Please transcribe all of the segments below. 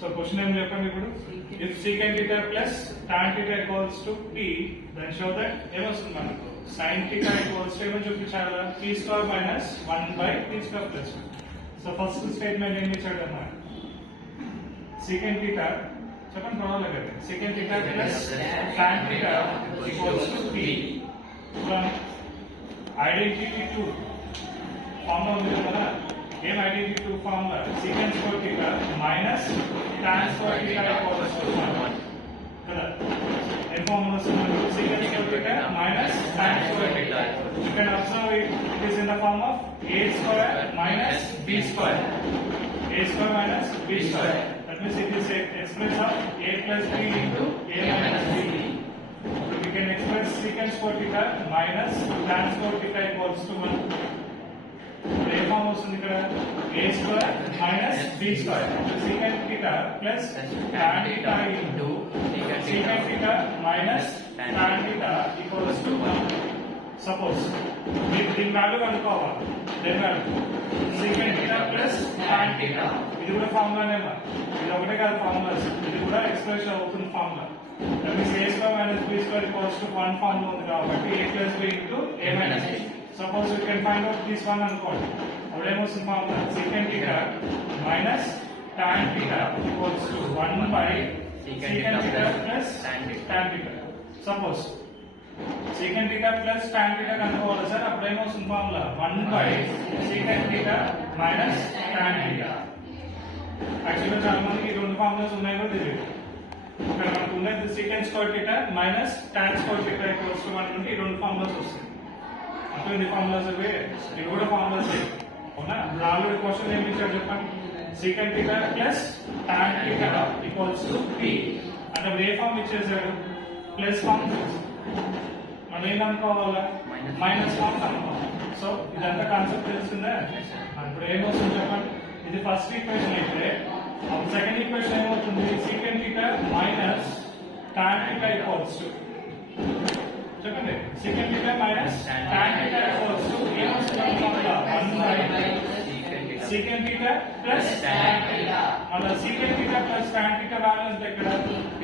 So question ఏం చెప్పండి ఇప్పుడు, if secant theta plus tan theta equals to p, then show that ఏమొస్తుంది మనకు sin theta equals to ఏమని చూపించాలా, p square minus 1 by p square plus 1. So first statement ఏం ఇచ్చాడు అన్న, secant theta చెప్పండి పర్వాలేదు కదా, secant theta plus tan theta equals to p from identity to formula ఉంది కదా, ఏం identity to formula, secant square theta minus tan square theta equals to 1 కదా. ఏం ఫార్ములా వస్తుంది, secant square theta minus tan square theta. You can observe it is in the form of a square minus b square. A square minus b square. That means it is a expression of a plus b into a minus b. So we can express secant square theta minus tan square theta equals to 1. ఏ form వస్తుంది ఇక్కడ, a square minus b square. secant theta plus tan theta into secant theta minus tan theta equals to 1. Suppose మీరు దీని value కనుక్కోవాలి, దేని value secant theta plus tan theta. ఇది కూడా ఫార్ములానే, ఇది ఒకటే కాదు ఫార్ములాస్, ఇది కూడా ఎక్స్ప్రెషన్ అవుతుంది formula. That means a square minus b square equals to 1 formula ఉంది కాబట్టి a plus b into a minus b. Suppose you can find out this one అనుకోండి, అప్పుడు ఏమొస్తుంది formula, secant theta minus tan theta equals to 1 by secant theta plus tan theta. Suppose secant theta plus tan theta కనుక్కోవాలి sir, అప్పుడు ఏమొస్తుంది formula 1 by secant theta minus tan theta. యాక్చువల్గా చాలా మందికి ఈ రెండు ఫార్ములాస్ ఉన్నాయి కూడా తెలియదు. ఇక్కడ మనకు ఉన్నది secant square theta minus tan square theta equals to 1 నుండి ఈ రెండు ఫార్ములాస్ వస్తాయి. అటువంటి ఫార్ములాస్ అవే, ఇవి కూడా ఫార్ములాస్ అవునా. ఇప్పుడు ఆల్రెడీ క్వశ్చన్ ఏమి ఇచ్చారు చెప్పండి, secant theta plus tan theta equals to p అంటే ఏ ఫార్మ్ ఇచ్చేసాడు, ప్లస్ ఫార్మ్. మనం ఏం అనుకోవాలా, మైనస్ ఫార్మ్ అనుకోవాలి. సో ఇదంతా కాన్సెప్ట్ తెలిసిందే. ఇప్పుడు ఏమవుతుంది చెప్పండి, ఇది ఫస్ట్ ఈక్వేషన్ అయితే సెకండ్ ఈక్వేషన్ ఏమవుతుంది, secant theta minus tan theta equals to చెప్పండి, secant theta minus tan theta equals to ఏమొస్తుంది formula 1 by secant theta plus tan theta. మళ్ళీ secant theta plus tan theta value ఎంత ఇక్కడ p.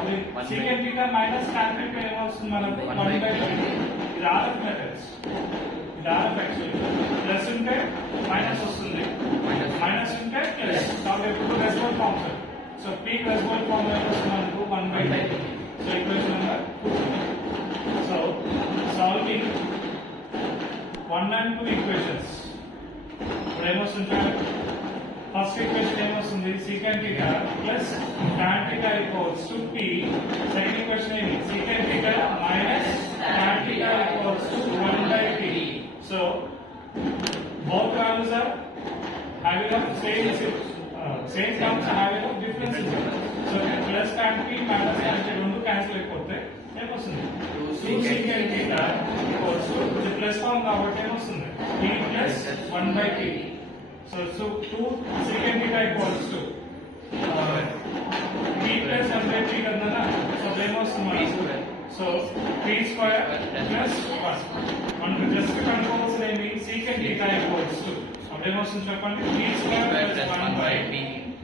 అది secant theta minus tan theta ఏమొస్తుంది మనకు 1 by ఇది RF methods, ఇది ఆర్ఎఫ్ యాక్చువల్లీ. ప్లస్ ఉంటే మైనస్ వస్తుంది, మైనస్ ఉంటే ప్లస్. కాబట్టి ఎప్పుడు reciprocal forms. So p reciprocal form ఏమొస్తుంది మనకు 1 by. So equation number 2. So, solving 1 and 2 equations. ఇప్పుడు ఏమొస్తుంది, ఫస్ట్ ఈక్వేషన్ ఏమొస్తుంది, secant theta plus tan theta equals to p. Second equation ఏంటి, secant theta minus tan theta equals to 1 by p. So, both values are having a same terms are having a difference. So, plus tan p minus tan p రెండు cancel అయిపోతే ఏమొస్తుంది, 2 secant theta equals to ఇది plus form కాబట్టి ఏమొస్తుంది p plus 1 by p. So 2 secant theta equals to p plus 1 by p కదా. So ఏమొస్తుంది, so p square plus 1. మనం just కనుక్కోవాల్సింది ఏంటి, secant theta equals to అప్పుడు ఏమొస్తుంది చెప్పండి, p square plus 1 by p.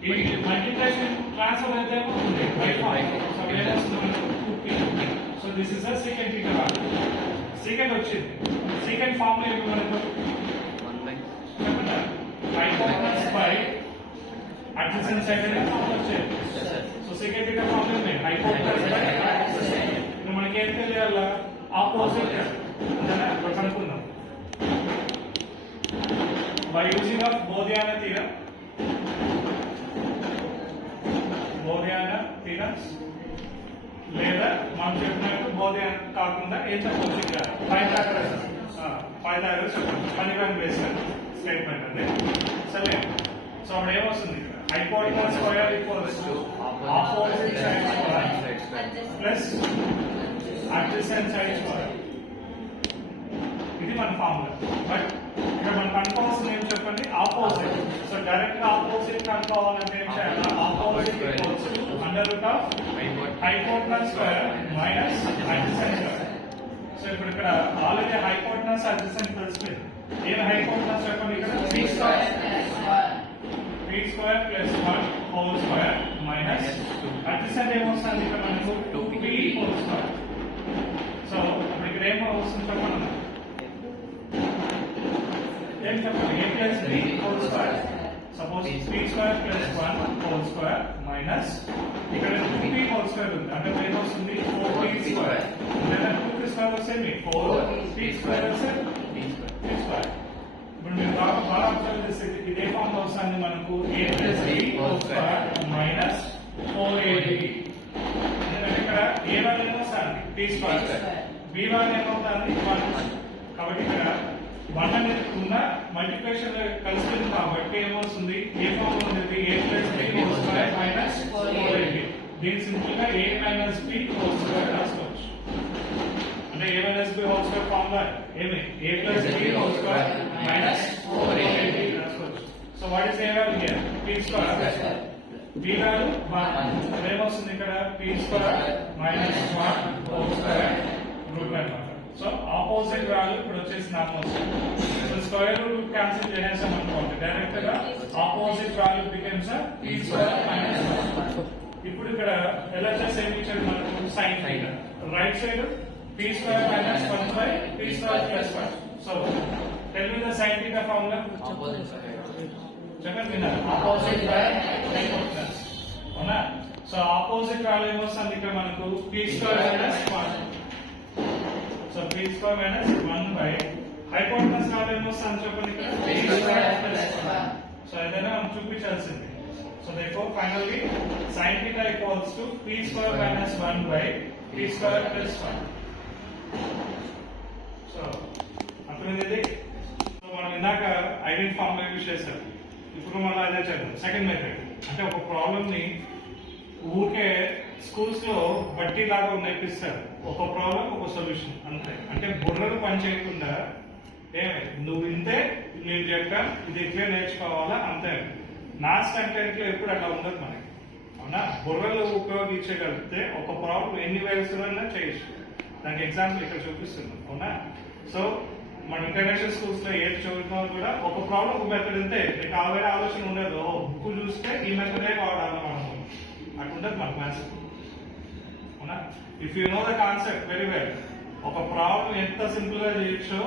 ఈ మల్టిప్లికేషన్ ట్రాన్స్ఫర్ అయితే ఏమవుతుంది బై ఫార్మ్. సో ఏమొస్తుంది 2p. So this is a secant theta value. Secant వచ్చింది, secant ఫార్ములా ఏంటి మనకు 1 by చెప్పండి, hypotenuse by adjacent side అనే ఫార్ములా వచ్చేది. సో secant theta ఫార్ములా ఏంటి, hypotenuse by adjacent side. ఇప్పుడు మనకి ఏం తెలియాలా, ఆపోజిట్ అంతేనా. ఇప్పుడు కనుక్కుందాం by using of Bodiana theorem. Bodiana theorems లేదా మనం చెప్పినట్టు బోధన కాకుండా ఏం చెప్పవచ్చు, ఇక్కడ పైథాగరస్ చెప్పండి, పనివన్ బేస్డ్ స్టేట్మెంట్ అంటే సరే. సో అప్పుడు ఏమొస్తుంది, hypotenuse square equals to opposite side square plus adjacent side square. ఇది మన ఫార్ములా. బట్ ఇక్కడ మనం కనుక్కోవాల్సింది ఏం చెప్పండి, ఆపోజిట్. సో డైరెక్ట్ గా ఆపోజిట్ కనుక్కోవాలంటే ఏం చేయాలి, opposite equals to under root of hypotenuse square minus adjacent square. So ఇప్పుడు ఇక్కడ ఆల్రెడీ హైపోటెనస్ అడ్జసెంట్ తెలిసిపోయింది. ఏం హైపోటెనస్ చెప్పండి, ఇక్కడ p square plus 1 whole square minus adjacent ఏమొస్తుంది ఇక్కడ మనకు 2p హోల్ స్క్వేర్. సో ఇప్పుడు ఇక్కడ ఏమో వస్తుంది చెప్పండి, ఏం చెప్పండి, a plus b whole square. Suppose p square plus 1 whole square minus ఇక్కడ 2p హోల్ స్క్వేర్ ఉంది అంటే ఏం వస్తుంది 4p స్క్వేర్. లేదా 2p స్క్వేర్ వస్తే 4p స్క్వేర్ వస్తే p స్క్వేర్. ఇప్పుడు మీరు బాగా అబ్జర్వ్ చేస్తే ఇదే ఫామ్ లో వస్తుంది మనకు a plus b whole square minus 4ab. ఎందుకంటే ఇక్కడ a వాల్యూ ఏమొస్తుంది p స్క్వేర్, b వాల్యూ ఏమవుతుంది 1. కాబట్టి ఇక్కడ 1 అనేది ఉన్న మల్టిప్లికేషన్ కలిసింది కాబట్టి ఏమవుతుంది ఏ ఫామ్ ఉంది a plus b whole square minus 4ab. దీని సింపుల్ గా a minus b whole square రాసుకోవచ్చు. అంటే a minus b whole square form లో ఏమి a plus b whole square minus 4ab రాసుకోవచ్చు. So what is a value here p square, b value 1. ఏమొస్తుంది ఇక్కడ p square minus 1 whole square root అన్నమాట. So opposite value ఇప్పుడు వచ్చేసి opposite. So square root cancel చేసేసాం అనుకోండి, direct గా opposite value becomes p square minus 1. ఇప్పుడు ఇక్కడ LHS ఏమి ఇచ్చాడు మనకు sin θ. Right side p square minus 1 by p square plus 1. So tell me the sin θ formula. చెప్పండి విన్నారు, ఆపోజిట్ బై హైపోటెనస్ అవునా. సో ఆపోజిట్ వాల్యూ ఏమొస్తుంది ఇక్కడ మనకు p square minus 1. So p square minus 1 by hypotenuse value ఏమొస్తుంది చెప్పండి ఇక్కడ p square plus 1. So ఏదైనా మనం చూపించాల్సింది. So therefore finally sin θ equals to p square minus 1 by p square plus 1. So అర్థమైంది. సో మనం ఇందాక ఐడెంటి ఫార్ములా యూజ్ చేసాం, ఇప్పుడు మనం అదే చేద్దాం సెకండ్ మెథడ్. అంటే ఒక ప్రాబ్లం ని ఊరికే స్కూల్స్ లో బట్టి లాగా నేర్పిస్తారు, ఒక ప్రాబ్లం ఒక సొల్యూషన్ అంతే. అంటే బుర్రలు పని చేయకుండా ఏమే నువ్వు ఇంతే నేను చెప్పా ఇది ఇట్లే నేర్చుకోవాలా అంతే. మ్యాథ్స్ కంటెంట్ లో ఎప్పుడు అట్లా ఉండదు మనకి అవునా. బుర్రలు ఉపయోగించగలిగితే ఒక ప్రాబ్లం ఎన్ని వేస్ చేయొచ్చు. దానికి ఎగ్జాంపుల్ ఇక్కడ చూపిస్తున్నాం అవునా. సో మన ఇంటర్నేషనల్ స్కూల్స్ లో ఏది చదువుతున్నా కూడా ఒక ప్రాబ్లం ఒక మెథడ్ ఉంటే నీకు వేరే ఆలోచన ఉండదు, బుక్ చూస్తే ఈ మెథడే వాడాలి మనం అట్లుండదు మన మ్యాథ్స్ అవునా. If you know the concept very well, ఒక ప్రాబ్లం ఎంత సింపుల్ గా చేయొచ్చో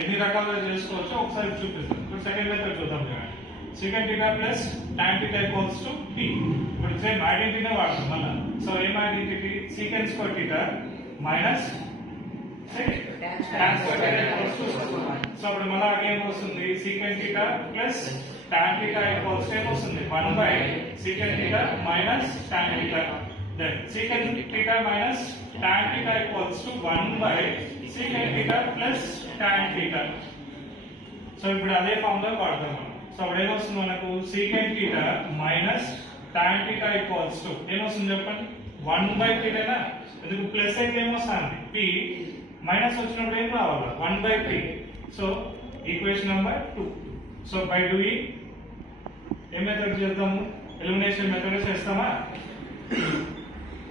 ఎన్ని రకాలుగా చేసుకోవచ్చో ఒకసారి చూపిస్తాం. ఇప్పుడు సెకండ్ మెథడ్ చూద్దాం కదా. secant θ plus tan θ equals to p. ఇప్పుడు సేమ్ ఐడెంటిటీ వాడతాం మళ్ళా. సో ఏం identity secant square θ minus tan square θ equals to 1. So ఇప్పుడు మళ్ళా అగైన్ వస్తుంది secant θ plus tan θ equals to ఏమొస్తుంది 1 by secant θ minus tan θ. then secant θ minus tan θ equals to 1 by secant θ plus tan θ. So ఇప్పుడు అదే formula వాడతాం మనం. So అప్పుడు ఏమొస్తుంది మనకు secant θ minus tan θ equals to ఏమొస్తుంది చెప్పండి 1 బై θ. ఎందుకు ప్లస్ అయితే ఏమొస్తుంది p, మైనస్ వచ్చినప్పుడు ఏం రావాలి 1 by p. So equation number 2. So by doing a method చేద్దాము, ఎలిమినేషన్ మెథడ్ చేస్తామా.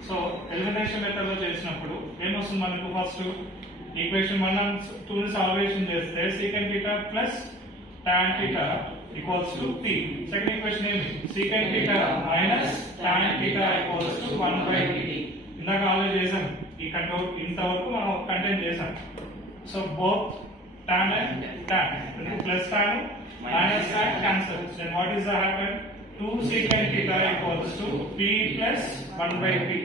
సో ఎలిమినేషన్ మెథడ్ లో చేసినప్పుడు ఏమొస్తుంది మనకు ఫస్ట్ ఈక్వేషన్ 1 and 2 ని సాల్వేషన్ చేస్తే secant θ plus tan θ equals to p. Second equation ఏమి secant θ minus tan θ equals to 1 by p. ఇందాక ఆల్రెడీ చేసాం, ఈ కంట్రోల్ ఇంతవరకు మనం కంటెంట్ చేసాం. So both tan and tan plus tan minus tan cancel. Then what is the happen 2 secant θ equals to p plus 1 by p.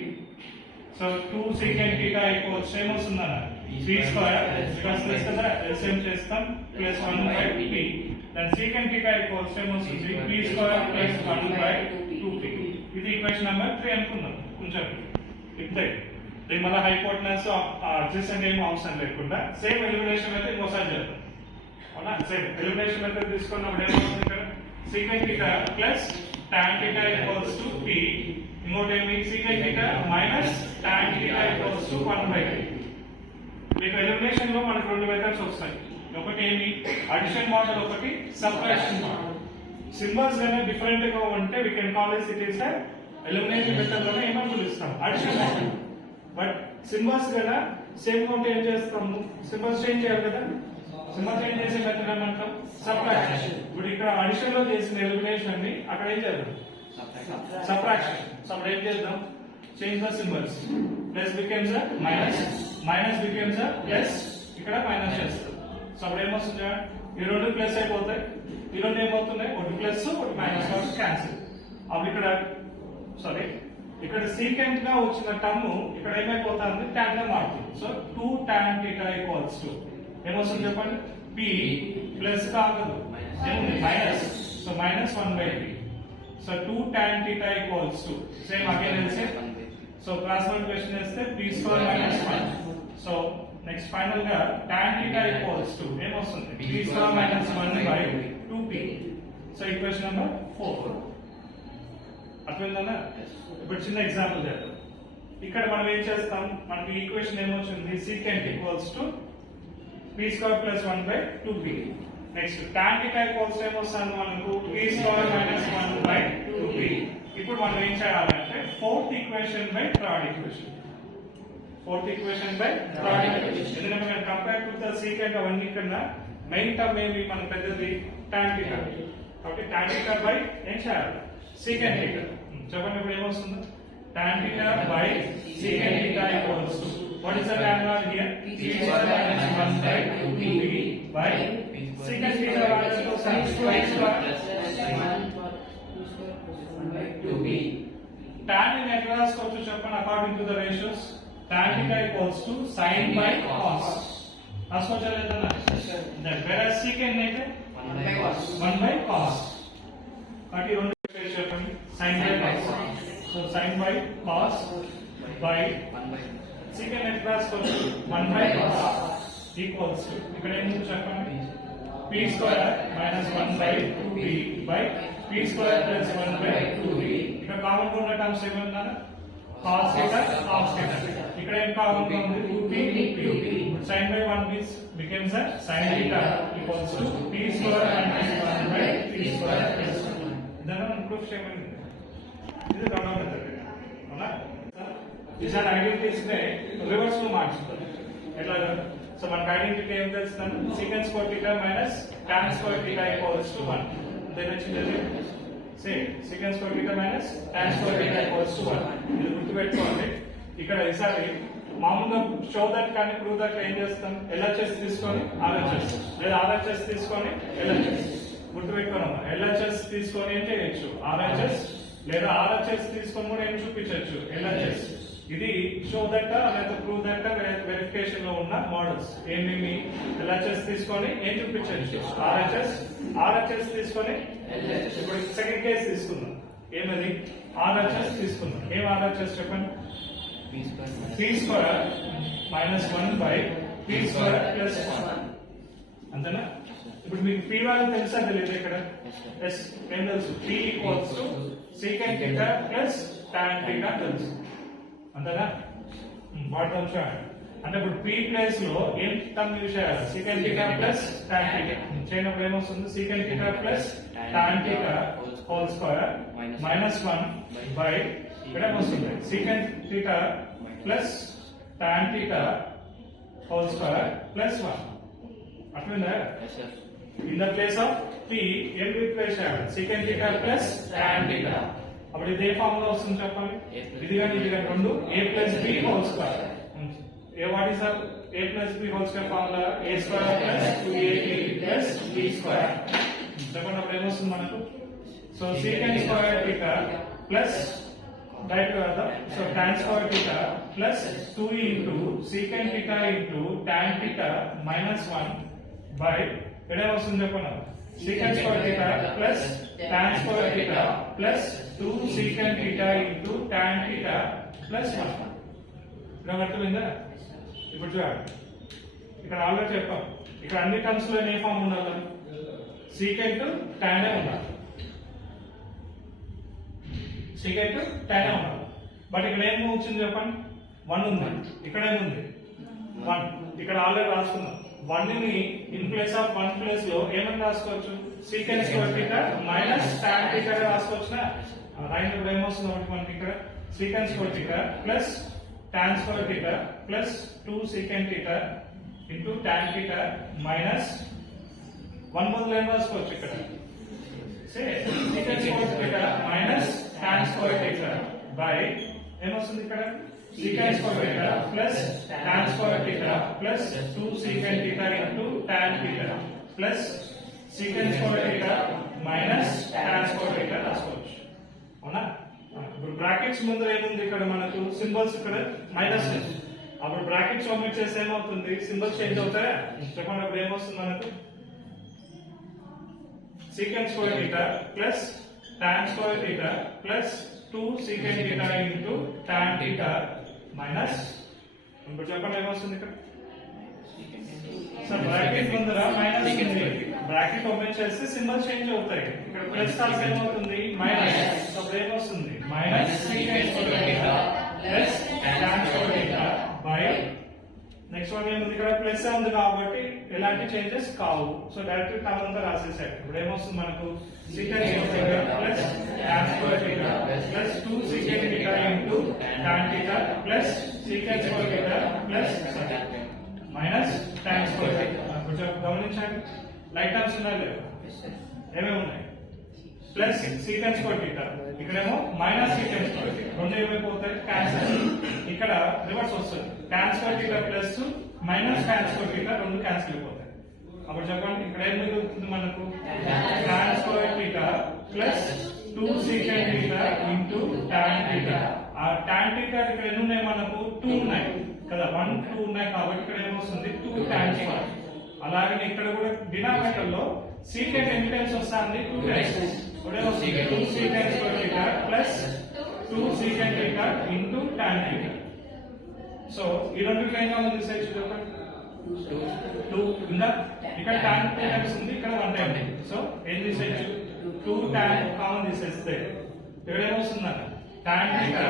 So 2 secant θ equals to ఏమొస్తుందన్న p square because plus కదా LCM చేస్తాం plus 1 by p. then secant θ equals to ఏమొస్తుంది p square plus 1 by 2p. ఇది equation number 3 అనుకుందాం. కొంచెం ఇప్పుడే దీని మళ్ళీ hypotenuse adjacent ఏమో అవసరం లేకుండా సేమ్ ఎలిమినేషన్ అయితే ఇంకోసారి చేద్దాం అవునా. సేమ్ ఎలిమినేషన్ అయితే తీసుకున్నప్పుడు ఏమవుతుంది ఇక్కడ secant θ plus tan θ equals to p. ఇంకోటి ఏమి secant θ minus tan θ equals to 1 by p. మీకు ఎలిమినేషన్ లో మనకు రెండు మెథడ్స్ వస్తాయి. ఒకటి ఏమి అడిషన్ మోడల్, ఒకటి సబ్ట్రాక్షన్ మోడల్. సింబల్స్ గానే డిఫరెంట్ గా ఉంటే we can call it is elimination method లోనే ఏమని పిలుస్తాం అడిషన్ మోడల్. బట్ సింబల్స్ కదా సేమ్ గా ఉంటే ఏం చేస్తాము, సింబల్స్ చేంజ్ చేయాలి కదా. సింబల్ చేంజ్ చేసే మెథడ్ ఏమంటాం సబ్ట్రాక్షన్. ఇప్పుడు ఇక్కడ అడిషన్ లో చేసిన ఎలిమినేషన్ ని అక్కడ ఏం చేద్దాం Subtraction. So what చేద్దాం? Change the symbols. Plus becomes a minus. Minus becomes a plus. ఇక్కడ మైనస్ చేస్తాం. సో అప్పుడు ఏమొస్తుంది? ఈ రెండు ప్లస్ అయిపోతాయి. ఈ రెండు ఏమవుతున్నాయి? ఒకటి ప్లస్ ఒకటి మైనస్ కాబట్టి క్యాన్సిల్. అప్పుడు ఇక్కడ సారీ ఇక్కడ సీకెంట్ గా వచ్చిన టర్మ్ ఇక్కడ ఏమైపోతుంది? tan గా మారుతుంది. So 2 tan theta equals to ఏమొస్తుంది చెప్పండి? p ప్లస్ కాదు ఏముంది? Minus. So minus 1/p. So 2 tan theta equals to same again తెలిసే. సో క్లాస్ 1 క్వశ్చన్ చేస్తే p square minus 1. So next final గా tan theta ఈక్వల్స్ టు ఏమొస్తుంది? p square minus 1/2p. So equation number 4. అర్థమైందా? ఇప్పుడు చిన్న example చేద్దాం. ఇక్కడ మనం ఏం చేస్తాం? మనకి ఈక్వేషన్ ఏమొచ్చింది? Secant equals to p square plus 1/2p. Next tan theta equals ఏమొస్తుంది మనకు? p square minus 1/2p. ఇప్పుడు మనం ఏం చేయాలంటే fourth equation by third equation. Fourth equation by third equation. ఎందుకంటే మనం కంపేర్ టు ద సీకెంట్ అవన్నీ కన్నా మెయిన్ టర్మ్ ఏమి మన పెద్దది? tan theta. కాబట్టి tan theta బై ఏం చేయాలి? secant theta. చెప్పండి ఇప్పుడు ఏమొస్తుంది? tan theta by secant theta equals to what is the tan value here? p square minus 1/2p by secant theta value to sin square plus 1/2p. tan ని ఎట్లా రాసుకోవచ్చు చెప్పండి? According to the ratios tan theta equals to sin by cos. రాసుకోవచ్చా లేదా? That whereas secant అయితే 1/cos. కాబట్టి రెండు చెప్పండి sin by cos. So sin by cos by secant ఎట్లా రాసుకోవచ్చు? 1/cos ఈక్వల్స్ టు ఇక్కడ ఏం చెప్పండి? p square minus 1/2p by p square plus 1/2p. ఇక్కడ కామన్ ఉన్న టర్మ్స్ ఏమన్నారు? cos theta cos theta. ఇక్కడ ఏం కామన్ ఉంది? 2p p. sin by 1 becomes a sin theta equals to p square minus 1/p square plus 1. దాన్ని మనం proof చేయమని ఇది రెండవ మెథడ్. అవునా? ఈసారి ఐడెంటిటీస్ నే రివర్స్ లో మార్చుతాం. ఎట్లా? సో మనకి ఐడెంటిటీ ఏం తెలుస్తాను? secant square theta minus tan square theta equals to 1. దేని వచ్చింది? Same secant square theta minus tan square theta equals to 1. ఇది గుర్తుపెట్టుకోండి. ఇక్కడ ఈసారి మామూలుగా షో దట్ కానీ ప్రూవ్ దట్ ఏం చేస్తాం? LHS తీసుకొని RHS లేదా RHS తీసుకొని LHS. గుర్తుపెట్టుకోనమ్మా, LHS తీసుకొని ఏం చేయొచ్చు? RHS లేదా RHS తీసుకొని కూడా ఏం చూపించవచ్చు? LHS. ఇది షో దట్ లేదా ప్రూవ్ దట్ వెరిఫికేషన్ లో ఉన్న మోడల్స్. ఏమేమి? LHS తీసుకొని ఏం చూపించవచ్చు? RHS తీసుకొని ఇప్పుడు సెకండ్ కేసు తీసుకుందాం. ఏమది? RHS తీసుకుందాం. ఏం RHS చెప్పండి? p square minus 1/p square plus 1. అంతేనా? ఇప్పుడు మీకు p వాల్యూ తెలుసా తెలియదు? ఇక్కడ ఎస్ ఏం తెలుసు? p equals to secant theta plus tan theta తెలుసు. అంతేనా? వాడతాం చూడండి. అంటే ఇప్పుడు p ప్లేస్ లో ఏం టర్మ్ యూజ్ చేయాలి? secant theta plus tan theta. చేయనప్పుడు ఏమొస్తుంది? secant theta plus tan theta whole square minus 1 ఇక్కడ వస్తుంది secant theta plus tan theta whole square plus 1. అర్థమైందా? In the place of p ఏం రీప్లేస్ చేయాలి? secant theta plus tan theta. అప్పుడు ఇది ఏ formula వస్తుంది చెప్పండి? ఇది కానీ రెండు a plus b whole square. What is a plus b whole square formula? a square plus 2ab plus b square. చెప్పండి అప్పుడు ఏమొస్తుంది మనకు? So secant square theta plus direct కదా. So tan square theta plus 2 into secant theta into tan theta minus 1 by ఇక్కడ వస్తుంది చెప్పండి? secant square theta plus tan square theta plus 2 secant theta into tan theta plus 1. ఇక్కడ అర్థమైందా? ఇప్పుడు చూడండి, ఇక్కడ already చెప్పాం. ఇక్కడ అన్ని టర్మ్స్ లో ఏ ఫామ్ ఉండాలి? secant tan ఉండాలి. secant tan ఉండాలి. బట్ ఇక్కడ ఏం వచ్చింది చెప్పండి? 1 ఉంది. ఇక్కడ ఏముంది? 1. ఇక్కడ ఆల్రెడీ రాసుకున్నాం. 1 ని ఇన్ ప్లేస్ ఆఫ్ 1 ప్లేస్ లో ఏమని రాసుకోవచ్చు? secant square theta minus tan theta రాసుకోవచ్చునా? రైట్. ఇప్పుడు ఏమొస్తుంది మనకి? ఇక్కడ secant square theta plus tan square theta plus 2 secant theta into tan theta minus 1 బదులు ఏం రాసుకోవచ్చు? ఇక్కడ secant square theta minus by ఏమొస్తుంది ఇక్కడ secant square theta plus tan square theta plus 2 secant theta into tan theta plus secant square theta minus tan square theta రాసుకోవచ్చు అవునా ఇప్పుడు brackets ముందు ఏముంది ఇక్కడ మనకు సింబల్స్ ఇక్కడ మైనస్ ఉంది అప్పుడు బ్రాకెట్స్ omit చేస్తే ఏమవుతుంది సింబల్స్ చేంజ్ అవుతాయా చెప్పండి అప్పుడు ఏమొస్తుంది మనకు secant square theta plus tan square theta plus 2 secant theta into tan theta minus ఇప్పుడు చెప్పండి ఏమొస్తుంది ఇక్కడ సార్ బ్రాకెట్ ముందర మైనస్ ఉంది బ్రాకెట్ ఓపెన్ చేస్తే సింబల్ చేంజ్ అవుతాయి ఇక్కడ ప్లస్ కాల్స్ ఏమవుతుంది మైనస్ అప్పుడు ఏమొస్తుంది minus secant square theta plus tan square theta by next one ఏముంది ఇక్కడ ప్లస్ ఉంది కాబట్టి ఎలాంటి చేంజెస్ కావు సో డైరెక్ట్ టర్మ్ అంతా రాసేసారు ఇప్పుడు ఏమొస్తుంది మనకు secant square theta plus tan square theta plus 2 secant theta into tan theta plus secant square theta plus minus tan square theta కొంచెం గమనించండి లైట్ టర్మ్స్ ఉన్నాయి లేవు ఏమేమి ఉన్నాయి ప్లస్ secant square theta ఇక్కడేమో మైనస్ secant square theta రెండు ఏమైపోతాయి cancel ఇక్కడ reverse వస్తుంది tan square theta plus minus tan square theta రెండు క్యాన్సిల్ అయిపోతాయి అప్పుడు చెప్పండి ఇక్కడ ఏం మిగులుతుంది మనకు tan square theta plus 2 secant theta into tan theta ఆ tan theta ఇక్కడ ఎన్ని ఉన్నాయి మనకు 2 ఉన్నాయి కదా 1 2 ఉన్నాయి కాబట్టి ఇక్కడ ఏమొస్తుంది 2 tan square అలాగే ఇక్కడ కూడా డినామినేటర్ లో secant ఎన్ని టైమ్స్ వస్తుంది 2 టైమ్స్ ఇప్పుడు ఏమొస్తుంది 2 secant square theta plus 2 secant theta into tan theta so ఈ రెండు కామన్ తీసేయచ్చు చెప్పండి 2 ఇంకా ఇక్కడ tan 2 టైమ్స్ ఉంది ఇక్కడ 1 టైం సో ఏం తీసేయచ్చు 2 tan కామన్ తీసేస్తే ఇక్కడ ఏమొస్తుందన్న tan theta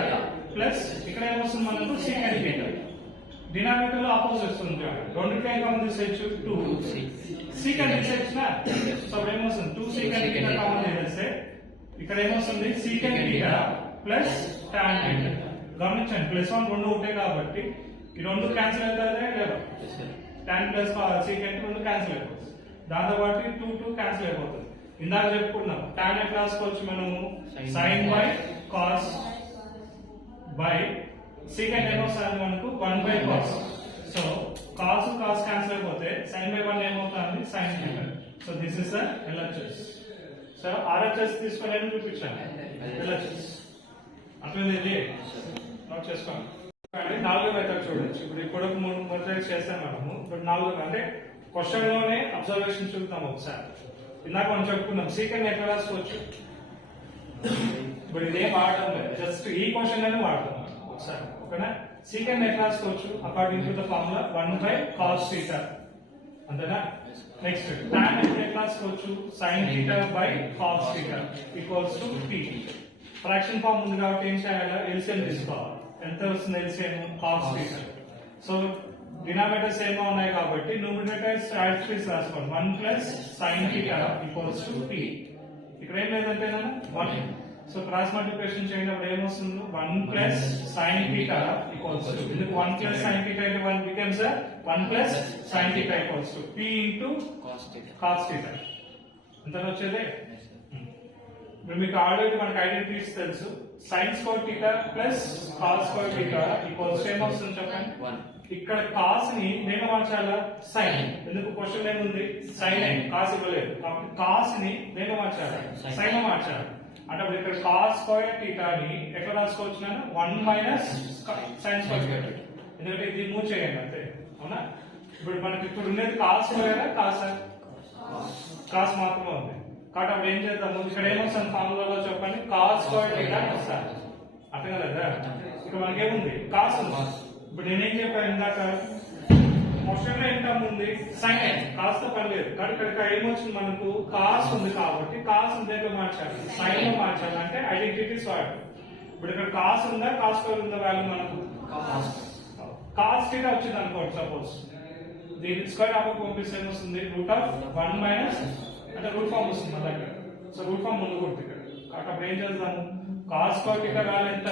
ప్లస్ ఇక్కడ ఏమొస్తుంది మనకు secant theta డినామినేటర్ లో ఆపోజిట్ వస్తుంది రెండు కామన్ తీసేయచ్చు 2 secant తీసేయచ్చునా సో ఏమొస్తుంది 2 secant theta కామన్ తీసేస్తే ఇక్కడ ఏమొస్తుంది secant theta plus tan theta గమనించండి ప్లస్ 1 రెండు ఉంటాయి కాబట్టి ఈ రెండు క్యాన్సిల్ అవుతాయా లేదా tan ప్లస్ secant రెండు క్యాన్సిల్ అయిపోతుంది దాంతో పాటు 2 2 క్యాన్సిల్ అయిపోతుంది ఇందాక చెప్పుకున్నాం tan ఎట్లా రాసుకోవచ్చు మనము sin by cos by secant ఏమొస్తుంది మనకు 1 by cos so cos cos cancel అయిపోతే sin by 1 ఏమవుతుంది sin theta so this is the LHS so RHS తీసుకొని ఏం చూపించాను LHS అర్థమైంది నోట్ చేసుకోండి నాలుగో మెథడ్ చూడొచ్చు ఇప్పుడు మూడు మెథడ్స్ చేస్తాం మనము ఇప్పుడు నాలుగో అంటే క్వశ్చన్ లోనే అబ్జర్వేషన్ చూద్దాం ఒకసారి ఇందాక మనం చెప్పుకున్నాం secant ఎట్లా రాసుకోవచ్చు ఇప్పుడు ఇదేం వాడడం లేదు జస్ట్ ఈ క్వశ్చన్ లోనే వాడుతున్నాం ఒకసారి ఓకేనా secant ఎట్లా రాసుకోవచ్చు according to the formula 1 by cos theta అంతేనా నెక్స్ట్ tan ఎట్లా రాసుకోవచ్చు sin theta by cos theta equals to t fraction form ఉంది కాబట్టి ఏం చేయాలి ఎల్సిఎం తీసుకోవాలి ఎంత వస్తుంది LCM cos theta so denominator same గా ఉన్నాయి కాబట్టి న్యూమరేటర్స్ యాడ్ చేసి రాసుకోండి 1 ప్లస్ sin theta equals to t ఇక్కడ ఏం లేదంటే 1 సో క్రాస్ మల్టిప్లికేషన్ చేయనప్పుడు ఏమొస్తుంది 1 ప్లస్ sin theta ఈక్వల్స్ టు ఎందుకు 1 ప్లస్ sin theta into 1 becomes 1 ప్లస్ sin theta equals to p into cos theta ఎంత వచ్చేది ఇప్పుడు మీకు ఆల్రెడీ మనకి ఐడెంటిటీస్ తెలుసు sin square theta plus cos square theta equals ఏం వస్తుంది చెప్పండి 1 ఇక్కడ cos ని నేను మార్చాలా sin ఎందుకు క్వశ్చన్ ఏముంది sin cos ఇవ్వలేదు కాబట్టి cos ని నేను మార్చాలా sin మార్చాలి అంటే ఇక్కడ cos square theta ని ఎట్లా రాసుకోవచ్చు నేను 1 మైనస్ sin square theta ఎందుకంటే ఇది మూవ్ చేయండి అంతే అవునా ఇప్పుడు మనకి ఇప్పుడు ఉండేది cos square cos మాత్రమే ఉంది కాబట్టి అప్పుడు ఏం చేద్దాము ఇక్కడ ఏమొస్తుంది ఫార్ములాలో చెప్పండి cos square theta వస్తుంది అర్థం కదా ఇక్కడ మనకేముంది cos ఉంది ఇప్పుడు నేనేం చెప్పాను ఇందాక క్వశ్చన్ లో ఎంత ఉంది sin cos తో పని లేదు కానీ ఇక్కడ ఏమొచ్చింది మనకు cos ఉంది కాబట్టి cos దేంట్లో మార్చాలి sin లో మార్చాలి అంటే ఐడెంటిటీస్ వాడు ఇప్పుడు ఇక్కడ cos ఉందా cos square ఉందా వాల్యూ మనకు cos theta వచ్చింది అనుకోండి సపోజ్ దీని స్క్వేర్ ఆఫ్ పంపిస్తే ఏమొస్తుంది √1 మైనస్ అంటే రూట్ ఫార్మ్ వస్తుంది మన దగ్గర సో రూట్ ఫార్మ్ ముందు కొడుతుంది ఇక్కడ కాబట్టి అప్పుడు ఏం చేద్దాము cos square theta వాల్యూ ఎంత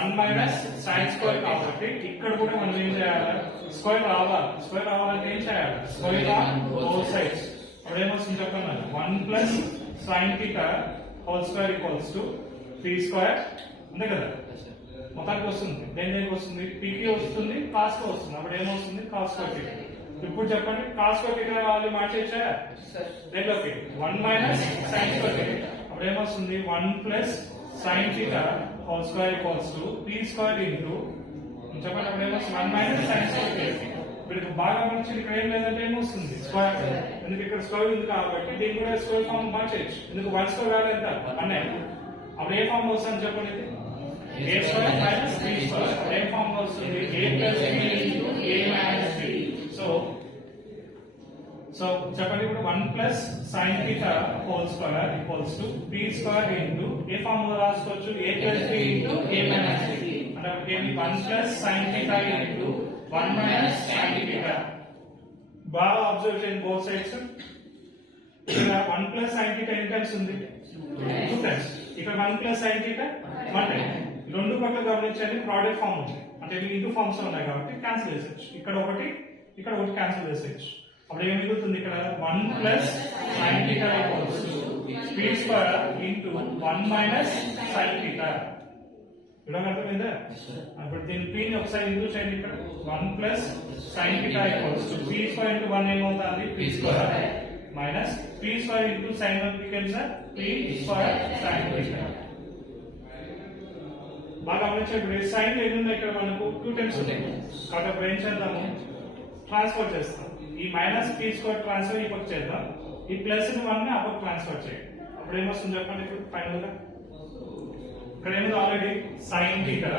1 మైనస్ sin square కాబట్టి ఇక్కడ కూడా మనం ఏం చేయాలి స్క్వేర్ రావాలంటే ఏం చేయాలి స్క్వేర్ ఆన్ బోత్ సైడ్స్ అప్పుడు ఏమొస్తుంది చెప్పండి 1 ప్లస్ sin theta whole square equals to p square అంతే కదా మొత్తానికి వస్తుంది దేనికి వస్తుంది పీకి వస్తుంది కాస్ట్ వస్తుంది అప్పుడు ఏమొస్తుంది కాస్ట్ స్క్వేర్ థీటా ఇప్పుడు చెప్పండి కాస్ట్ స్క్వేర్ థీటా వాళ్ళు మార్చేచ్చా దేంట్లోకి 1 మైనస్ సైన్ స్క్వేర్ థీటా అప్పుడు ఏమొస్తుంది 1 plus sine theta whole square equals to P square into చెప్పండి అప్పుడు ఏమొస్తుంది 1 మైనస్ సైన్ స్క్వేర్ థీటా ఇప్పుడు బాగా మంచి ఇక్కడ ఏం లేదంటే ఏమొస్తుంది స్క్వేర్ ఎందుకు ఇక్కడ స్క్వేర్ ఉంది కాబట్టి దీన్ని కూడా స్క్వేర్ ఫామ్ మార్చేయచ్చు ఎందుకు 1 స్క్వేర్ వాల్యూ ఎంత 1 అప్పుడు ఏ ఫామ్ వస్తుంది చెప్పండి a square minus b square A form వస్తుంది a plus b into a minus b so చెప్పండి ఇప్పుడు 1 plus sin theta whole square equals to b square into ఏ ఫామ్ లో రాసుకోవచ్చు a plus b into a minus b అంటే ఏమి 1 plus sin theta into 1 minus sin theta బాగా observe చేయండి both sides ఇక్కడ 1 plus sin theta ఎన్ని times ఉంది 2 టైమ్స్ ఇక్కడ 1 plus sin theta 1 టైం రెండు పక్కల గమనించండి ప్రోడక్ట్ ఫామ్ ఉంది అంటే ఇవి ఇంటూ ఫార్మ్స్ ఉన్నాయి కాబట్టి క్యాన్సిల్ చేసేయచ్చు ఇక్కడ ఒకటి క్యాన్సిల్ చేసేయచ్చు అప్పుడు ఏం మిగులుతుంది ఇక్కడ 1 ప్లస్ sin theta equals to p square into 1 minus sin theta ఇలా అర్థమైందా అప్పుడు దీని p ని ఒకసారి ఇంటూ చేయండి ఇక్కడ 1 ప్లస్ sin theta equals to p square into 1 ఏమవుతుంది p square minus p square into sin 1 becomes p square sin theta బాగా గమనించండి సైన్ ఎన్ని ఉన్నాయి ఇక్కడ మనకు 2 టైమ్స్ ఉన్నాయి కాబట్టి అప్పుడు ఏం చేద్దాము ట్రాన్స్ఫర్ చేస్తాం ఈ మైనస్ పీ స్క్వేర్ ట్రాన్స్ఫర్ ఈ పక్క చేద్దాం ఈ ప్లస్ 1 ని ఆ పక్క ట్రాన్స్ఫర్ చేయండి అప్పుడు ఏమొస్తుంది చెప్పండి ఇప్పుడు ఫైనల్ గా ఇక్కడ ఏముంది ఆల్రెడీ సైన్ థీటా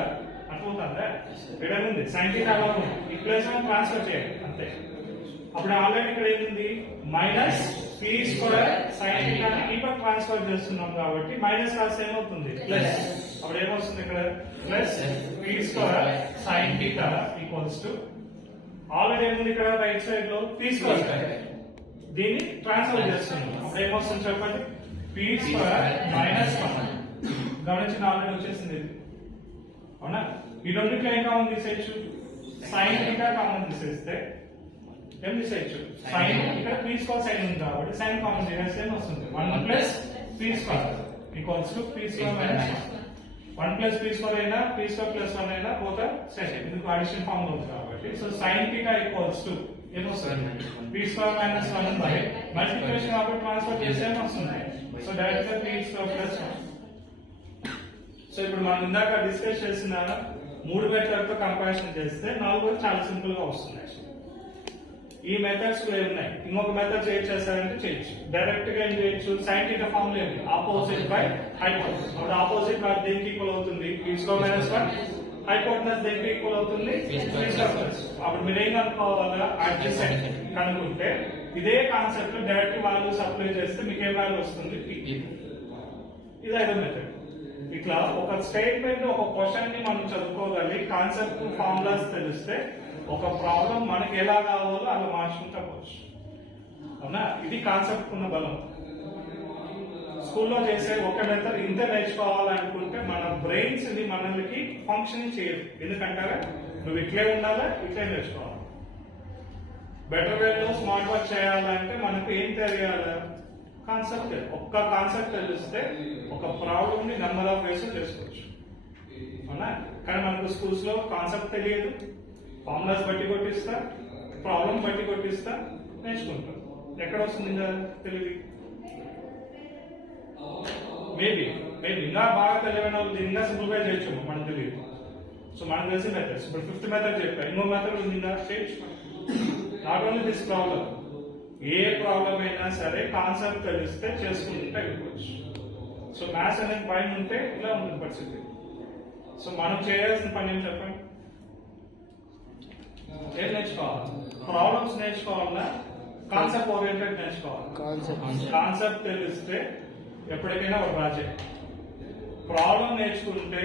అర్థమవుతుందా ఇక్కడ ఉంది సైన్ థీటా అలా ఉంది ఈ ప్లస్ 1 ట్రాన్స్ఫర్ చేయండి అంతే అప్పుడు ఆల్రెడీ ఇక్కడ ఏముంది minus P square sine theta ఈ పక్క ట్రాన్స్ఫర్ చేస్తున్నాం కాబట్టి మైనస్ రాస్తే ఏమవుతుంది ప్లస్ అప్పుడు ఏమొస్తుంది ఇక్కడ plus P square sine theta equals to already ఏముంది ఇక్కడ రైట్ సైడ్ లో పీ స్క్వేర్ దీన్ని ట్రాన్స్ఫర్ చేస్తున్నాం అప్పుడు ఏమొస్తుంది చెప్పండి పీ స్క్వేర్ మైనస్ 1 గమనించిన ఆల్రెడీ వచ్చేసింది ఇది అవునా ఈ రెండింటిలో ఏం కామన్ తీసేయచ్చు సైన్ థీటా కామన్ తీసేస్తే ఏం తీసేయచ్చు సైన్ ఇక్కడ పీ స్క్వేర్ సైన్ ఉంది కాబట్టి సైన్ కామన్ తీసేస్తే ఏమొస్తుంది 1 plus P square equals to P square minus 1 plus P square అయినా పీ స్క్వేర్ ప్లస్ 1 అయినా పోతే సెట్ ఎందుకు అడిషన్ ఫామ్ లో ఉంది కాబట్టి so sine theta equals to ఏమొస్తుంది p square minus 1 by multiplication కాబట్టి ట్రాన్స్ఫర్ చేస్తే ఏమొస్తుంది సో డైరెక్ట్ గా పీ స్క్వేర్ ప్లస్ 1 సో ఇప్పుడు మనం ఇందాక డిస్కస్ చేసిన 3 మెథడ్ తో కంపారిజన్ చేస్తే 4 చాలా సింపుల్ గా వస్తుంది ఈ మెథడ్స్ లో ఉన్నాయి ఇంకొక మెథడ్ చేస్తారంటే చేయొచ్చు డైరెక్ట్ గా ఏం చేయొచ్చు సైన్ థీటా ఫార్మ్ లో ఆపోజిట్ బై హైపోటెనస్ అప్పుడు ఆపోజిట్ బై దేనికి ఈక్వల్ అవుతుంది p స్క్వేర్ మైనస్ 1 హైపోటెనస్ దేనికి ఈక్వల్ అవుతుంది p స్క్వేర్ ప్లస్ అప్పుడు మీరు ఏం కనుక్కోవాలా అడ్జసెంట్ కనుక్కుంటే ఇదే కాన్సెప్ట్ లో డైరెక్ట్ వాల్యూస్ అప్లై చేస్తే మీకు ఏ వాల్యూ వస్తుంది p ఇది ఐదో మెథడ్ ఇట్లా ఒక స్టేట్మెంట్ ఒక క్వశ్చన్ ని మనం చదువుకోగలి కాన్సెప్ట్ ఫార్ములాస్ తెలిస్తే ఒక ప్రాబ్లం మనకి ఎలా కావాలో అలా మార్చుకుంటా పోవచ్చు అవునా ఇది కాన్సెప్ట్ ఉన్న బలం స్కూల్లో చేసే ఒక మెథడ్ ఇంత నేర్చుకోవాలనుకుంటే మన బ్రెయిన్స్ ఇది మనకి ఫంక్షన్ చేయదు ఎందుకంటారా నువ్వు ఇట్లే ఉండాలా ఇట్లే నేర్చుకోవాలి బెటర్ వేలో స్మార్ట్ వర్క్ చేయాలంటే మనకు ఏం తెలియాలి కాన్సెప్ట్ ఒక్క కాన్సెప్ట్ తెలిస్తే ఒక ప్రాబ్లమ్ ని నెంబర్ ఆఫ్ వేస్ చేసుకోవచ్చు అవునా కానీ మనకు స్కూల్స్ లో కాన్సెప్ట్ తెలియదు ఫార్ములాస్ బట్టి కొట్టిస్తా ప్రాబ్లం బట్టి కొట్టిస్తా నేర్చుకుంటాం ఎక్కడ వస్తుంది తెలివి మేబీ ఇంకా బాగా తెలియని వాళ్ళు ఇంకా సింప్లిఫై చేయొచ్చు మనకు తెలియదు సో మనకు తెలిసి మెథడ్స్ ఇప్పుడు 5th మెథడ్ చెప్పా ఇంకో మెథడ్ ఉంది చేయొచ్చు not only this problem A problem అయినా సరే కాన్సెప్ట్ తెలిస్తే చేసుకుంటే అయిపోవచ్చు సో మ్యాథ్స్ అనేది భయం ఉంటే ఇలా ఉంటుంది పరిస్థితి సో మనం చేయాల్సిన పని ఏం చెప్పండి ఏం నేర్చుకోవాలి ప్రాబ్లమ్స్ నేర్చుకోవాలన్నా కాన్సెప్ట్ ఓరియంటెడ్ నేర్చుకోవాలి కాన్సెప్ట్ తెలిస్తే ఎప్పటికైనా ఒక ప్రాజెక్ట్ ప్రాబ్లం నేర్చుకుంటే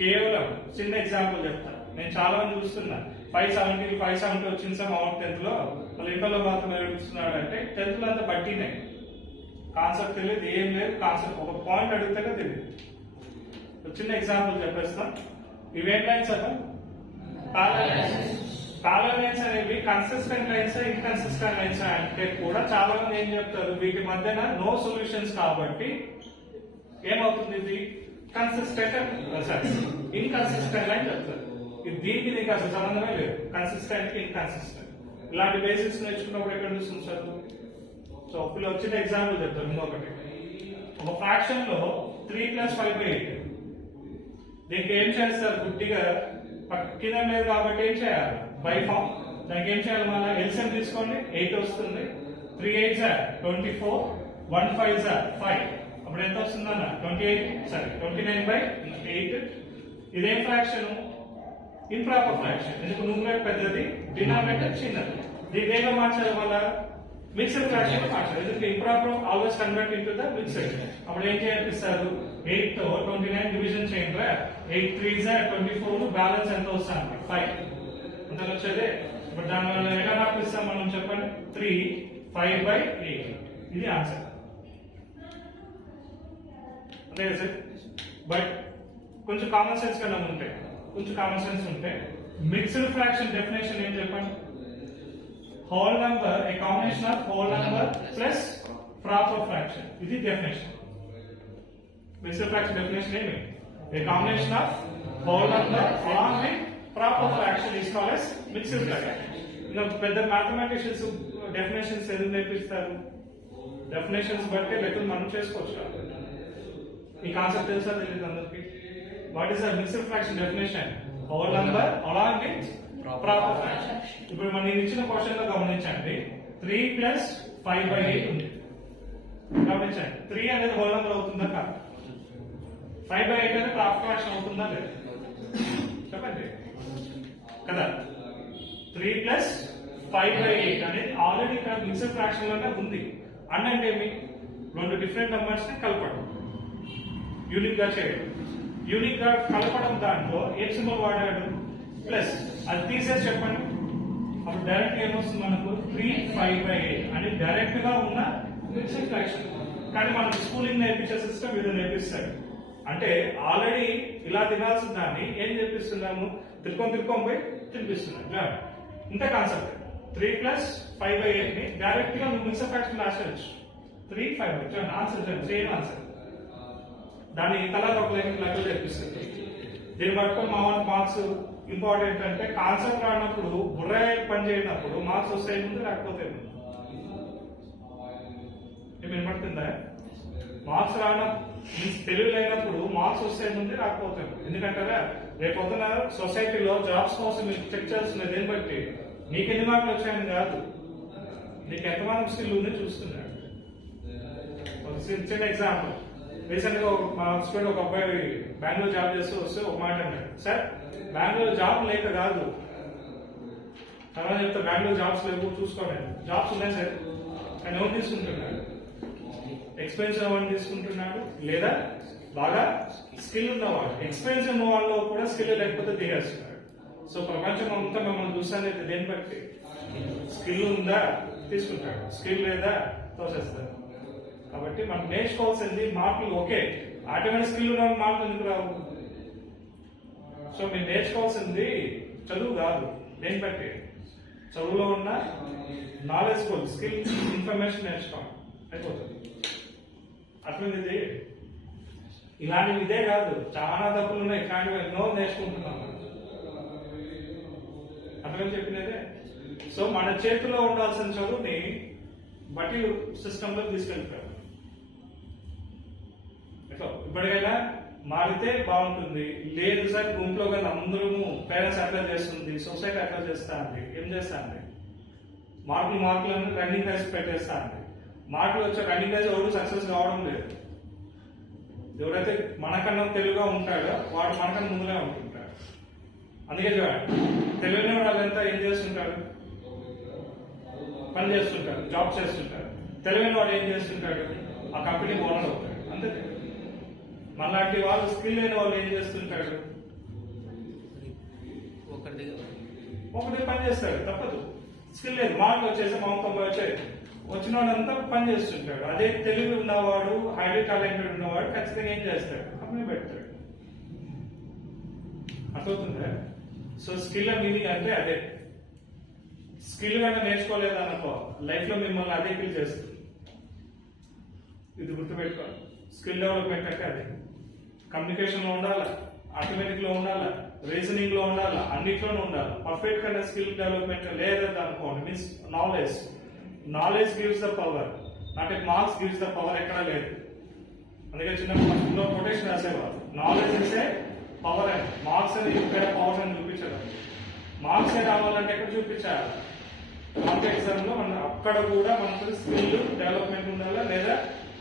కేవలం చిన్న ఎగ్జాంపుల్ చెప్తా నేను చాలా మంది చూస్తున్నా 570 వచ్చింది సార్ మామూలు 10th లో వాళ్ళు ఇంటర్లో మాత్రం ఏడుస్తున్నాడు అంటే 10th లో అంతా బట్టినే కాన్సెప్ట్ తెలియదు ఏం లేదు కాన్సెప్ట్ ఒక పాయింట్ అడిగితే తెలియదు చిన్న ఎగ్జాంపుల్ చెప్పేస్తాం ఇవేం లైన్స్ అదా ప్యారలల్ లైన్స్ అనేవి కన్సిస్టెంట్ లైన్స్ ఇన్కన్సిస్టెంట్ లైన్స్ అంటే కూడా చాలా మంది ఏం చెప్తారు వీటి మధ్యన నో సొల్యూషన్స్ కాబట్టి ఏమవుతుంది ఇది కన్సిస్టెంట్ సారీ ఇన్కన్సిస్టెంట్ అని చెప్తారు. ఇది దీనికి దీనికి అసలు సంబంధమే లేదు. కన్సిస్టెంట్ ఇన్కన్సిస్టెంట్ ఇలాంటి బేసిక్స్ నేర్చుకున్నప్పుడు ఎక్కడ చూస్తుంది చదువు. సో ఇప్పుడు వచ్చిన ఎగ్జాంపుల్ చెప్తాను. ఇంకొకటి, ఒక ఫ్రాక్షన్ లో 3 + 5/8 దీనికి ఏం చేస్తారు గుడ్డిగా కింద లేదు కాబట్టి ఏం చేయాలి బై ఫామ్. దానికి ఏం చేయాలి మన ఎల్సిఎం తీసుకోండి 8 వస్తుంది. 3 8 24 1 5 5 అప్పుడు ఎంత వస్తుందన్న 29/8. ఇదేం ఫ్రాక్షన్ ఇంప్రాపర్ ఫ్రాక్షన్. ఎందుకు న్యూమరేటర్ పెద్దది డినామినేటర్ చిన్నది. దీన్ని ఏదో మార్చాలి వల్ల మిక్స్డ్ ఫ్రాక్షన్ మార్చాలి. ఎందుకు improper always convert into the mixed. అప్పుడు ఏం చేయాలిస్తారు 8 తో 29 డివిజన్ చేయండి రా. 8 3 24 బ్యాలెన్స్ ఎంత వస్తుంది 5 అంత వచ్చేదే. ఇప్పుడు దాని వల్ల ఎలా రాపిస్తాం మనం చెప్పండి 3 5/8 ఇది ఆన్సర్ అంతే కదా సార్. బట్ కొంచెం కామన్ సెన్స్ కన్నా ఉంటాయి. కొంచెం కామన్ సెన్స్ ఉంటే మిక్స్డ్ ఫ్రాక్షన్ డెఫినేషన్ ఏం చెప్పండి. Whole number a combination of whole number plus proper fraction. ఇది డెఫినేషన్. మిక్స్డ్ ఫ్రాక్షన్ డెఫినేషన్ ఏమి a combination of whole number along with proper fraction is called as mixed fraction. ఇంకా పెద్ద mathematicians definitions ఎందుకు నేర్పిస్తారు. Definitions బట్టి లెక్కలు మనం చేసుకోవచ్చు. ఈ కాన్సెప్ట్ తెలుసా తెలియదు అందరికి. What is the mixed fraction definition? Whole number along with proper fraction. ఇప్పుడు మనం ఇచ్చిన క్వశ్చన్ లో గమనించండి 3 + 5/8 ఉంది. గమనించండి 3 అనేది హోల్ నంబర్ అవుతుందా కాదు. 5/8 అనేది ప్రాపర్ ఫ్రాక్షన్ అవుతుందా లేదా చెప్పండి కదా. 3 + 5/8 అనేది ఆల్రెడీ ఇక్కడ మిక్స్డ్ ఫ్రాక్షన్ లోనే ఉంది. అంటే ఏమి రెండు డిఫరెంట్ నంబర్స్ ని కలపడం, యూనిక్ గా చేయడం. యూనిక్ గా కలపడం దాంట్లో ఏ సింబల్ వాడాడు ప్లస్. అది తీసేసి చెప్పండి అప్పుడు డైరెక్ట్ ఏమొస్తుంది మనకు 3 5/8 అని డైరెక్ట్ గా ఉన్న మిక్స్డ్ ఫ్రాక్షన్. కానీ మనకు స్కూలింగ్ నేర్పించే సిస్టమ్ ఇది నేర్పిస్తాడు. అంటే ఆల్రెడీ ఇలా తినాల్సిన దాన్ని ఏం నేర్పిస్తున్నాము తిరుకొని పోయి తినిపిస్తున్నాం. ఇంత కాన్సెప్ట్ 3 + 5/8 ని డైరెక్ట్ గా నువ్వు మిక్స్డ్ ఫ్రాక్షన్ రాసేయచ్చు. 3 5 ఆన్సర్ సేమ్ ఆన్సర్. దాన్ని తలా ఒక లెక్కలు తెప్పిస్తుంది. దీన్ని పట్టుకొని మా మార్క్స్ ఇంపార్టెంట్ అంటే కాన్సెప్ట్ రానప్పుడు బుర్ర పని చేయనప్పుడు మార్క్స్ వస్తాయి ముందు లేకపోతే వినపడుతుందా. మార్క్స్ తెలివి లేనప్పుడు మార్క్స్ వస్తాయి ముందు రాకపోతే. ఎందుకంటారా రేపు పొద్దున సొసైటీలో జాబ్స్ కోసం మీకు చెక్ చేస్తున్నది దేని బట్టి నీకు ఎన్ని మార్కులు వచ్చాయని కాదు, నీకు ఎంతమంది స్కిల్ ఉంది చూస్తున్నాడు. చిన్న ఎగ్జాంపుల్, రీసెంట్ గా మా స్టూడెంట్ ఒక అబ్బాయి బెంగళూరు జాబ్ చేస్తూ వస్తే ఒక మాట అన్నాడు, సార్ బెంగళూరు జాబ్ లేక కాదు. తర్వాత చెప్తా బెంగళూరు జాబ్స్ లేవు చూసుకోలేదు. జాబ్స్ ఉన్నాయి సార్, కానీ ఎవరు తీసుకుంటున్నాడు? ఎక్స్పీరియన్స్ ఉన్నవాడిని తీసుకుంటున్నాడు లేదా బాగా స్కిల్ ఉన్నవాడు. ఎక్స్పీరియన్స్ ఉన్న వాళ్ళు కూడా స్కిల్ లేకపోతే తీసేస్తున్నాడు. సో ప్రపంచం అంతా మిమ్మల్ని చూసానైతే దేని బట్టి స్కిల్ ఉందా తీసుకుంటాడు, స్కిల్ లేదా తోసేస్తాడు. కాబట్టి మనం నేర్చుకోవాల్సింది మార్కులు ఓకే ఆటోమేటిక్ స్కిల్ ఉన్న మార్కులు ఎందుకు రావు. సో మీరు నేర్చుకోవాల్సింది చదువు కాదు, దేని బట్టి చదువులో ఉన్న నాలెడ్జ్ స్కిల్ ఇన్ఫర్మేషన్ నేర్చుకోవాలి అయిపోతుంది. అట్లా ఇలాంటివి ఇదే కాదు చాలా తప్పులు ఉన్నాయి. ఇట్లాంటివి ఎన్నో నేర్చుకుంటున్నాం అట్లా చెప్పినదే. సో మన చేతిలో ఉండాల్సిన చదువుని బట్టి సిస్టమ్ లో తీసుకెళ్తారు. ఇప్పటికైనా మారితే బాగుంటుంది. లేదు సార్ గుంపులో కానీ అందరూ పేరెంట్స్ అట్లా చేస్తుంది, సొసైటీ అట్లా చేస్తా ఉంది, ఏం చేస్తా ఉంది మార్కులను రన్నింగ్ రేస్ పెట్టేస్తా ఉంది. మార్కులు వచ్చే రన్నింగ్ రేస్ ఎవరు సక్సెస్ కావడం లేదు. ఎవరైతే మనకన్నా తెలుగుగా ఉంటాడో వాడు మనకన్నా ముందుగా ఉంటుంటాడు. అందుకే చూడండి తెలియని వాళ్ళంతా ఏం చేస్తుంటాడు, పని చేస్తుంటారు, జాబ్ చేస్తుంటారు. తెలియని వాడు ఏం చేస్తుంటాడు, ఆ కంపెనీ ఓనర్ అవుతాడు. అంతే. మనలాంటి వాళ్ళు స్కిల్ లేని వాళ్ళు ఏం చేస్తుంటాడు, ఒకటి పని చేస్తాడు తప్పదు. స్కిల్ లేదు, మార్కులు వచ్చేసి మామూలు వచ్చాయి, వచ్చిన వాడంతా పని చేస్తుంటాడు. అదే తెలివి ఉన్నవాడు హైలీ టాలెంటెడ్ ఉన్నవాడు ఖచ్చితంగా ఏం చేస్తాడు, కంపెనీ పెడతాడు. అర్థమవుతుందా? సో స్కిల్ మీనింగ్ అంటే అదే. స్కిల్ కన్నా నేర్చుకోలేదనుకో లైఫ్ లో మిమ్మల్ని అదే కిల్ చేస్తుంది. ఇది గుర్తుపెట్టుకోవాలి. స్కిల్ డెవలప్మెంట్ అంటే అదే. కమ్యూనికేషన్ లో ఉండాలా, ఆటోమేటిక్ లో ఉండాలా, రీజనింగ్ లో ఉండాలా, అన్నిట్లోనూ ఉండాలి. పర్ఫెక్ట్ గా స్కిల్ డెవలప్మెంట్ లేదని అనుకోండి, means knowledge gives the power, not marks gives the power ఎక్కడ లేదు. అందుకే చిన్న కొటేషన్ రాసేవారు, నాలెడ్జ్ ఇస్తే పవర్ అని, మార్క్స్ అని ఇక్కడ పవర్ అని చూపించడం. మార్క్స్ రావాలంటే ఎక్కడ చూపించాలి? కాంపిటేటివ్ ఎగ్జామ్ లో మనం అక్కడ కూడా మనకు స్కిల్ డెవలప్మెంట్ ఉండాలా, లేదా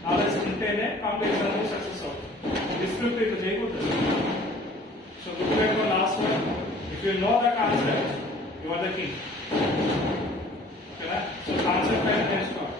నాలెడ్జ్ ఉంటేనే కాంపిటేటివ్ ఎగ్జామ్ సక్సెస్ అవుతుంది. డిస్ప్యూట్ ఇట్లా చేయకూడదు. సో గుర్తుపెట్టుకో, last one, if you know the concept you are the king. ఓకేనా? సో కాన్సెప్ట్ అయితే నేర్చుకోవాలి.